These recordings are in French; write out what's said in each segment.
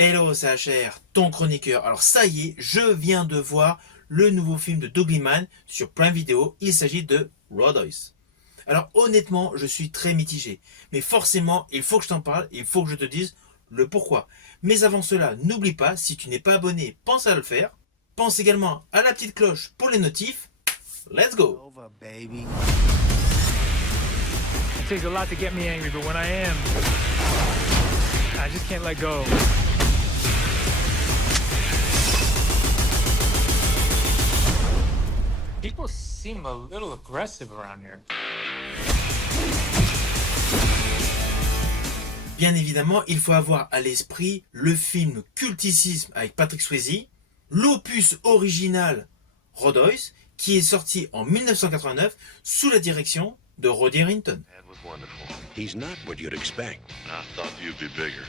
Hello, c'est HR, ton chroniqueur. Alors ça y est, je viens de voir le nouveau film de Doug Liman sur Prime Video. Il s'agit de Rodois. Alors honnêtement, je suis très mitigé. Mais forcément, il faut que je t'en parle, il faut que je te dise le pourquoi. Mais avant cela, n'oublie pas, si tu n'es pas abonné, pense à le faire. Pense également à la petite cloche pour les notifs. Let's go! It takes a lot to get me angry, but when I am, I just can't let go. People seem a little aggressive around here. Bien évidemment, il faut avoir à l'esprit le film cultissime avec Patrick Swayze, l'opus original Rodois, qui est sorti en 1989 sous la direction de Roddy Harrington. That was wonderful. He's not what you'd expect. I thought you'd be bigger.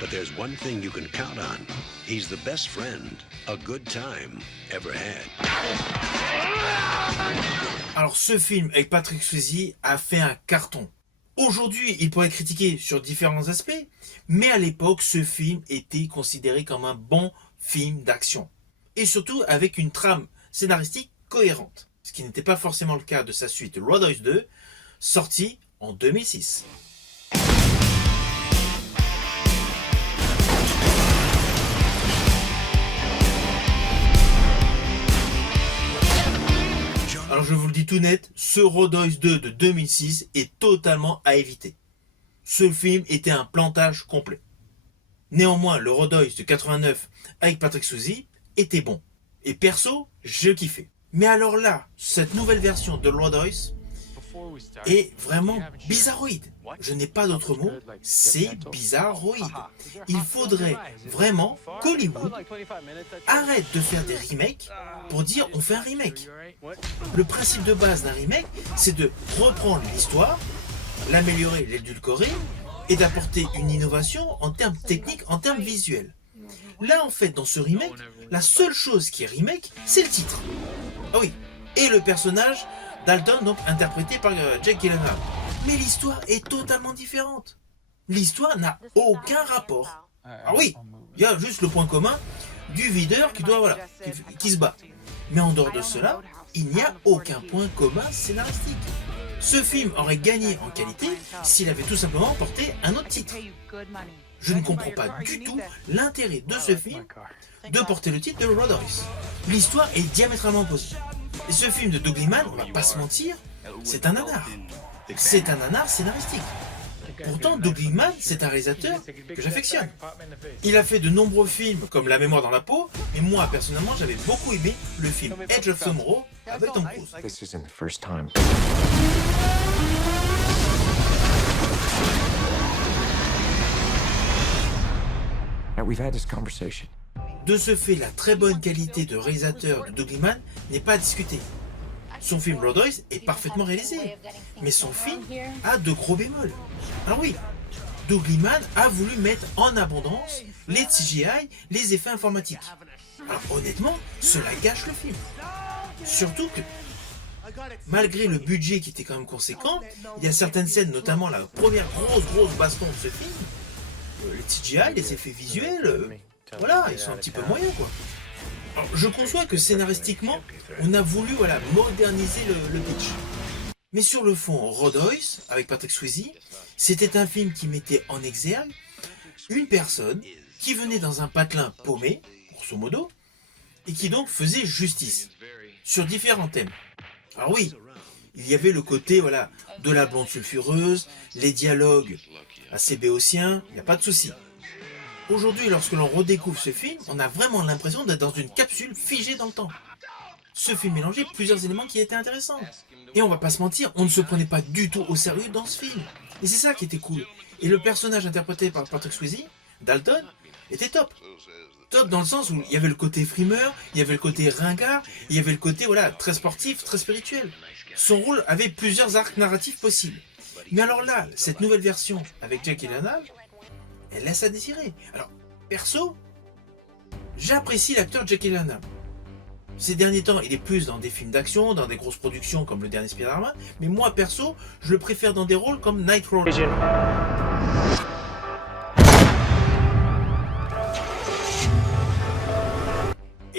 But there's one thing you can count on. He's the best friend a good time ever had. Alors ce film avec Patrick Swayze a fait un carton. Aujourd'hui, il pourrait être critiqué sur différents aspects, mais à l'époque, ce film était considéré comme un bon film d'action. Et surtout avec une trame scénaristique cohérente. Ce qui n'était pas forcément le cas de sa suite Rodois 2, sortie en 2006. Alors je vous le dis tout net, ce Rodois 2 de 2006 est totalement à éviter. Ce film était un plantage complet. Néanmoins, le Rodois de 89 avec Patrick Swayze était bon. Et perso, je kiffais. Mais alors là, cette nouvelle version de Rodois est vraiment bizarroïde. Je n'ai pas d'autre mot, c'est bizarroïde. Il faudrait vraiment qu'Hollywood arrête de faire des remakes pour dire on fait un remake. Le principe de base d'un remake, c'est de reprendre l'histoire, l'améliorer, l'édulcorer et d'apporter une innovation en termes techniques, en termes visuels. Là, en fait, dans ce remake, la seule chose qui est remake, c'est le titre. Ah oui, et le personnage Dalton, donc interprété par Jake Gyllenhaal. Mais l'histoire est totalement différente. L'histoire n'a aucun rapport. Ah oui, il y a juste le point commun du videur qui se bat. Mais en dehors de cela, il n'y a aucun point commun scénaristique. Ce film aurait gagné en qualité s'il avait tout simplement porté un autre titre. Je ne comprends pas du tout l'intérêt de ce film de porter le titre de Rodois. L'histoire est diamétralement opposée. Et ce film de Doug Liman, on va pas se mentir, c'est un nanar. C'est un nanar scénaristique. Pourtant, Doug Liman, c'est un réalisateur que j'affectionne. Il a fait de nombreux films comme La mémoire dans la peau, et moi, personnellement, j'avais beaucoup aimé le film Edge of Tomorrow avec Tom Cruise. This isn't the first time. Now, we've had this conversation. De ce fait, la très bonne qualité de réalisateur de Doug Liman n'est pas à discuter. Son film Rodois est parfaitement réalisé, mais son film a de gros bémols. Alors oui, Doug Liman a voulu mettre en abondance les CGI, les effets informatiques. Alors honnêtement, cela gâche le film. Surtout que, malgré le budget qui était quand même conséquent, il y a certaines scènes, notamment la première grosse baston de ce film, les CGI, les effets visuels, voilà, ils sont un petit peu moyens quoi. Alors, je conçois que scénaristiquement, on a voulu moderniser le pitch. Mais sur le fond, Rodois, avec Patrick Swayze, c'était un film qui mettait en exergue une personne qui venait dans un patelin paumé, grosso modo, et qui donc faisait justice sur différents thèmes. Alors oui, il y avait le côté de la blonde sulfureuse, les dialogues assez béotiens, il n'y a pas de souci. Aujourd'hui, lorsque l'on redécouvre ce film, on a vraiment l'impression d'être dans une capsule figée dans le temps. Ce film mélangeait plusieurs éléments qui étaient intéressants. Et on va pas se mentir, on ne se prenait pas du tout au sérieux dans ce film. Et c'est ça qui était cool. Et le personnage interprété par Patrick Swayze, Dalton, était top. Top dans le sens où il y avait le côté frimeur, il y avait le côté ringard, il y avait le côté très sportif, très spirituel. Son rôle avait plusieurs arcs narratifs possibles. Mais alors là, cette nouvelle version avec Jake Gyllenhaal, elle laisse à désirer. Alors, perso, j'apprécie l'acteur Jake Gyllenhaal. Ces derniers temps, il est plus dans des films d'action, dans des grosses productions comme le dernier Spider-Man, mais moi, perso, je le préfère dans des rôles comme Nightcrawler.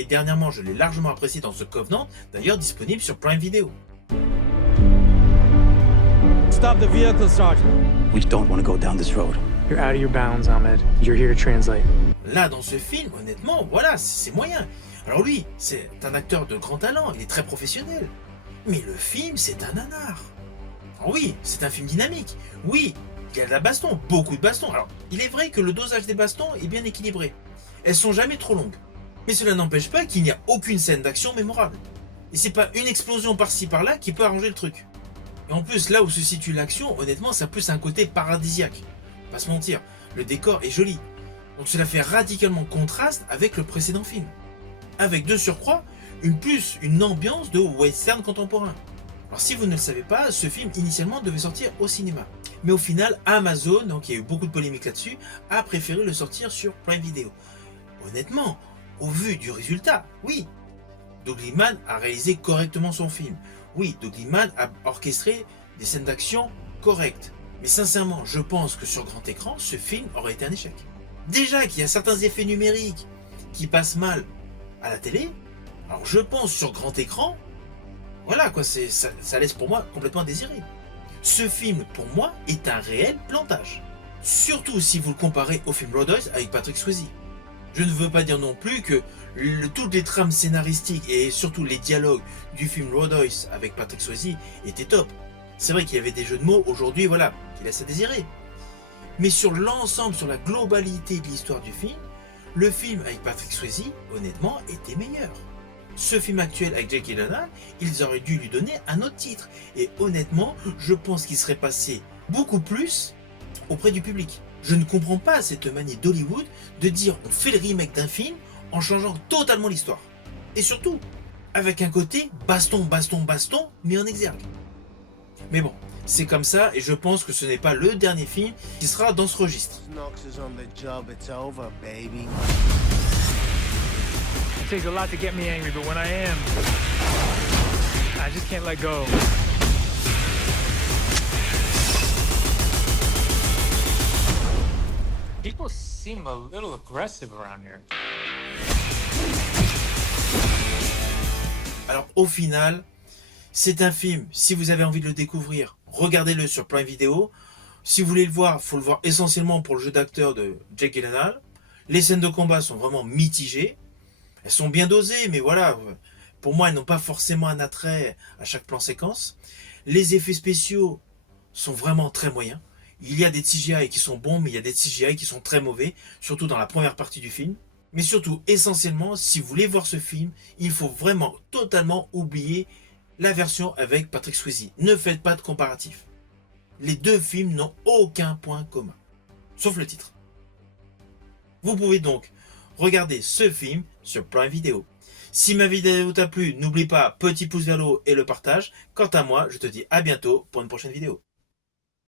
et dernièrement je l'ai largement apprécié dans The Covenant, d'ailleurs disponible sur Prime Video. Stop the vehicle, Sergeant. We don't want to go down this road. You're out of your bounds, Ahmed. You're here to translate. Là dans ce film, honnêtement, voilà, c'est moyen. Alors lui, c'est un acteur de grand talent, il est très professionnel. Mais le film, c'est un nanar. Alors oui, c'est un film dynamique. Oui, il y a de la baston, beaucoup de baston. Alors, il est vrai que le dosage des bastons est bien équilibré. Elles sont jamais trop longues. Mais cela n'empêche pas qu'il n'y a aucune scène d'action mémorable. Et c'est pas une explosion par-ci par-là qui peut arranger le truc. Et en plus, là où se situe l'action, honnêtement, ça a plus un côté paradisiaque. Pas se mentir, le décor est joli. Donc cela fait radicalement contraste avec le précédent film. Avec de surcroît, une ambiance de western contemporain. Alors si vous ne le savez pas, ce film initialement devait sortir au cinéma. Mais au final, Amazon, donc il y a eu beaucoup de polémiques là-dessus, a préféré le sortir sur Prime Video. Honnêtement, au vu du résultat, oui, Doug Liman a réalisé correctement son film. Oui, Doug Liman a orchestré des scènes d'action correctes. Mais sincèrement, je pense que sur grand écran, ce film aurait été un échec. Déjà qu'il y a certains effets numériques qui passent mal à la télé, alors je pense sur grand écran, voilà quoi, ça laisse pour moi complètement à désirer. Ce film, pour moi, est un réel plantage. Surtout si vous le comparez au film Road avec Patrick Swayze. Je ne veux pas dire non plus que toutes les trames scénaristiques et surtout les dialogues du film Road avec Patrick Swayze étaient top. C'est vrai qu'il y avait des jeux de mots aujourd'hui, voilà, qui laissent à désirer. Mais sur l'ensemble, sur la globalité de l'histoire du film, le film avec Patrick Swayze, honnêtement, était meilleur. Ce film actuel avec Jake Gyllenhaal, ils auraient dû lui donner un autre titre. Et honnêtement, je pense qu'il serait passé beaucoup plus auprès du public. Je ne comprends pas cette manie d'Hollywood de dire on fait le remake d'un film en changeant totalement l'histoire. Et surtout, avec un côté baston, mais en exergue. Mais bon, c'est comme ça et je pense que ce n'est pas le dernier film qui sera dans ce registre. It takes a lot to get me angry, but when I am, I just can't let go. People seem a little aggressive around here. Alors au final, c'est un film, si vous avez envie de le découvrir, regardez-le sur Prime Video. Si vous voulez le voir, il faut le voir essentiellement pour le jeu d'acteur de Jake Gyllenhaal. Les scènes de combat sont vraiment mitigées. Elles sont bien dosées, mais voilà, pour moi, elles n'ont pas forcément un attrait à chaque plan séquence. Les effets spéciaux sont vraiment très moyens. Il y a des CGI qui sont bons, mais il y a des CGI qui sont très mauvais, surtout dans la première partie du film. Mais surtout, essentiellement, si vous voulez voir ce film, il faut vraiment totalement oublier la version avec Patrick Swayze. Ne faites pas de comparatif. Les deux films n'ont aucun point commun, sauf le titre. Vous pouvez donc regarder ce film sur Prime Video. Si ma vidéo t'a plu, n'oublie pas petit pouce vers le haut et le partage. Quant à moi, je te dis à bientôt pour une prochaine vidéo.